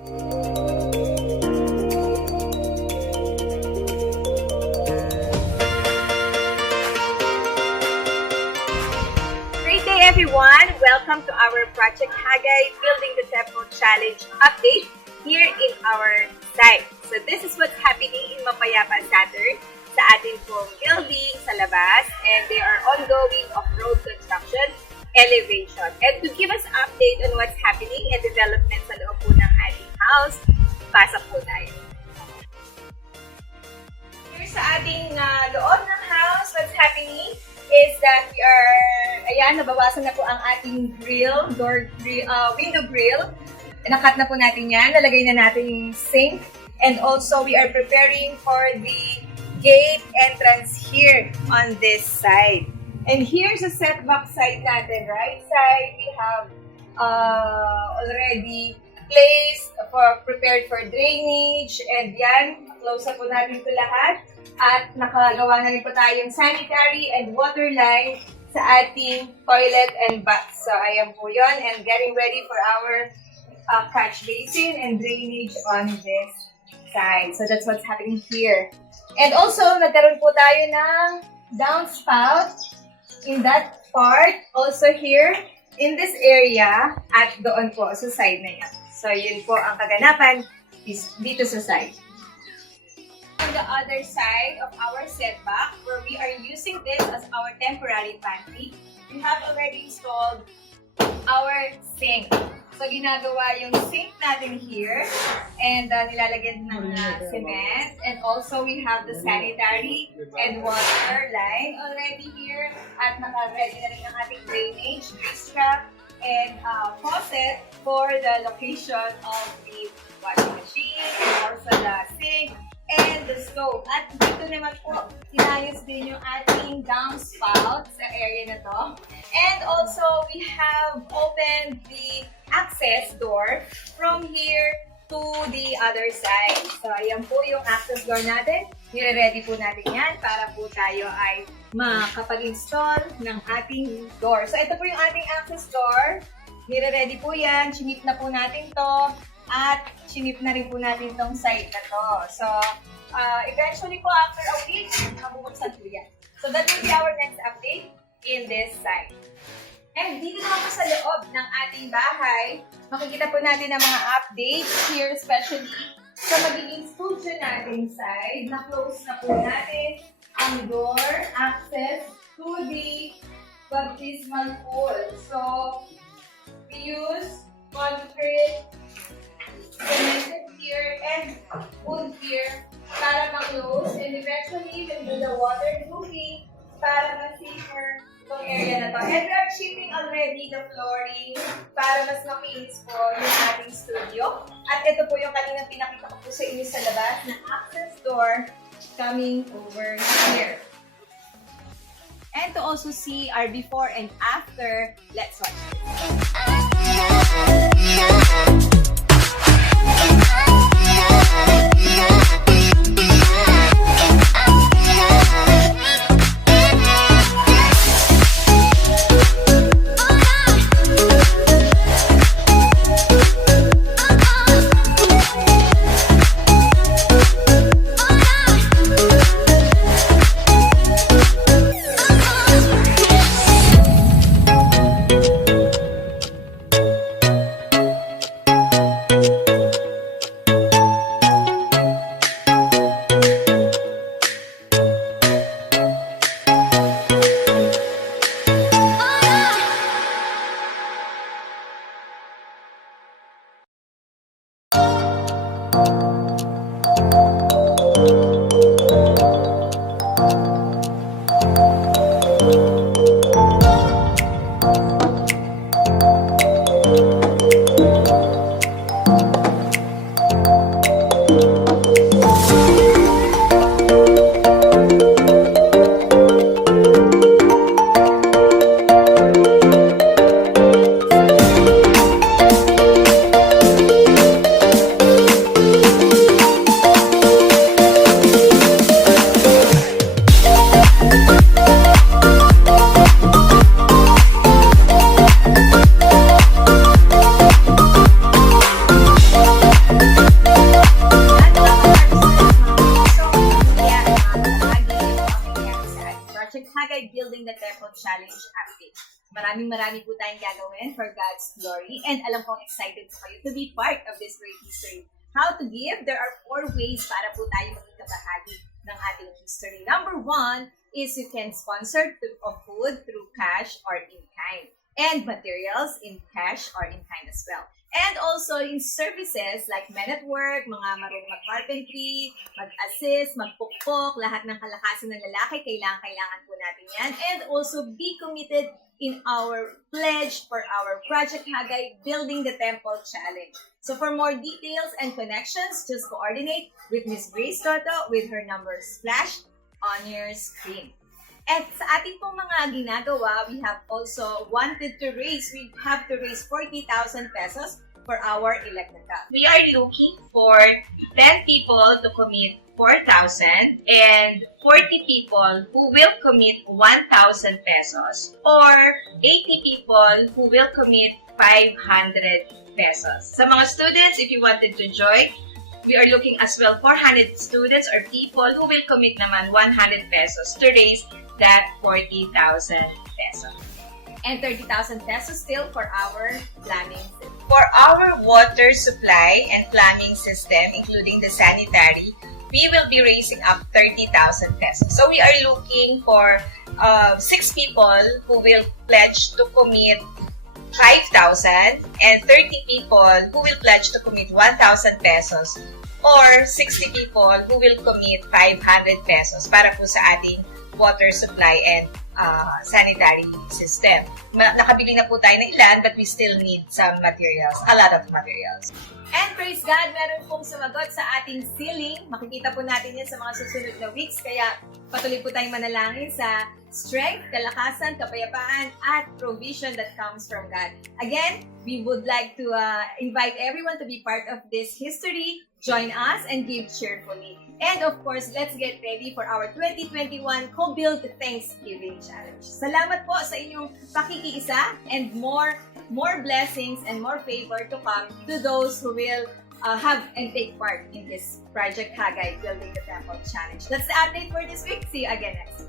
Great day everyone! Welcome to our Project Hagay Building the Temple Challenge update here in our site. So this is what's happening in Mapayapa Saturn sa ating pong building sa labas, and they are ongoing off-road construction elevation. And to give us update on what's happening and development sa loob po ng ating house, pasok po tayo. Here sa ating loob ng house, what's happening is that we are, ayan, nabawasan na po ang ating grill, window grill. Nakat na po natin yan. Nalagay na natin yung sink. And also, we are preparing for the gate entrance here on this side. And here's the setback side natin. Right side, we have already placed prepared for drainage. And yan, close up po natin ito lahat. At nakagawa na rin po tayong sanitary and water line sa ating toilet and bath. So, ayan po yun. And getting ready for our catch basin and drainage on this side. So, that's what's happening here. And also, nagkaroon po tayo ng downspout in that part. Also here, in this area, at doon po sa side na yan. So, yun po ang kaganapan dito sa side. On the other side of our setback, where we are using this as our temporary pantry, we have already installed our sink. So, ginagawa yung sink natin here and nilalagyan ng cement. And also, we have the sanitary and water line already here. At naka-ready na rin ang ating drainage, grease trap, and faucet for the location of the washing machine and also the sink and the stove. At dito naman po, inayos din yung ating downspout sa area na to. And also, we have opened the access door from here to the other side. So, ayan po yung access door natin. Nire-ready po natin yan para po tayo ay makapag-install ng ating door. So, ito po yung ating access door. Nire-ready po yan. Chinip na po natin to. At chinip na rin po natin tong side na to. So, eventually po after a week, mabubuksan po yan. So, that will be our next update in this side. And dito naman po sa loob ng ating bahay, makikita po natin ang mga updates here, especially sa magiging studio natin side. Na-close na po natin ang door access to the baptismal pool. So, we use concrete, cemented here, and wood here para ma-close. And eventually, we'll do the waterproofing para ma-safer itong area na to. And we are chipping already the flooring para mas makinis po yung ating studio. At ito po yung kanina pinakita ko po sa inyo sa labas na access door coming over here. And to also see our before and after, let's watch this. Challenge update. Maraming po tayong gagawin for God's glory, and alam kong excited po kayo to be part of this great history. How to give? There are 4 ways para po tayo maging kabahagi ng ating history. Number 1 is you can sponsor of food through cash or in kind, and materials in cash or in kind as well. And also in services like men at work, mga marunong mag-carpentry, mag-assist, magpukpok, lahat ng kalakasan ng lalaki, kailangan po natin yan. And also be committed in our pledge for our Project Hagay Building the Temple Challenge. So for more details and connections, just coordinate with Miss Grace Toto with her numbers flashed on your screen. At sa ating pong mga ginagawa, we have also wanted to raise, we have to raise 40,000 pesos for our Electa Cup. We are looking for 10 people to commit 4,000 and 40 people who will commit 1,000 pesos or 80 people who will commit 500 pesos. Sa mga students, if you wanted to join, we are looking as well 400 students or people who will commit naman 100 pesos to raise that 40,000 pesos. And 30,000 pesos still for our plumbing system. For our water supply and plumbing system, including the sanitary, we will be raising up 30,000 pesos. So we are looking for 6 people who will pledge to commit 5,000 and 30 people who will pledge to commit 1,000 pesos or 60 people who will commit 500 pesos para po sa ating water supply and sanitary system. Nakabili na po tayo ng ilan, but we still need some materials, a lot of materials. And praise God, meron pong sumagot sa ating ceiling. Makikita po natin yan sa mga susunod na weeks. Kaya patuloy po tayong manalangin sa strength, kalakasan, kapayapaan, at provision that comes from God. Again, we would like to invite everyone to be part of this history. Join us and give cheerfully. And of course, let's get ready for our 2021 Co-Build Thanksgiving Challenge. Salamat po sa inyong pakikiisa and more blessings and more favor to come to those who will have and take part in this Project Hagay Building the Temple Challenge. That's the update for this week. See you again next week.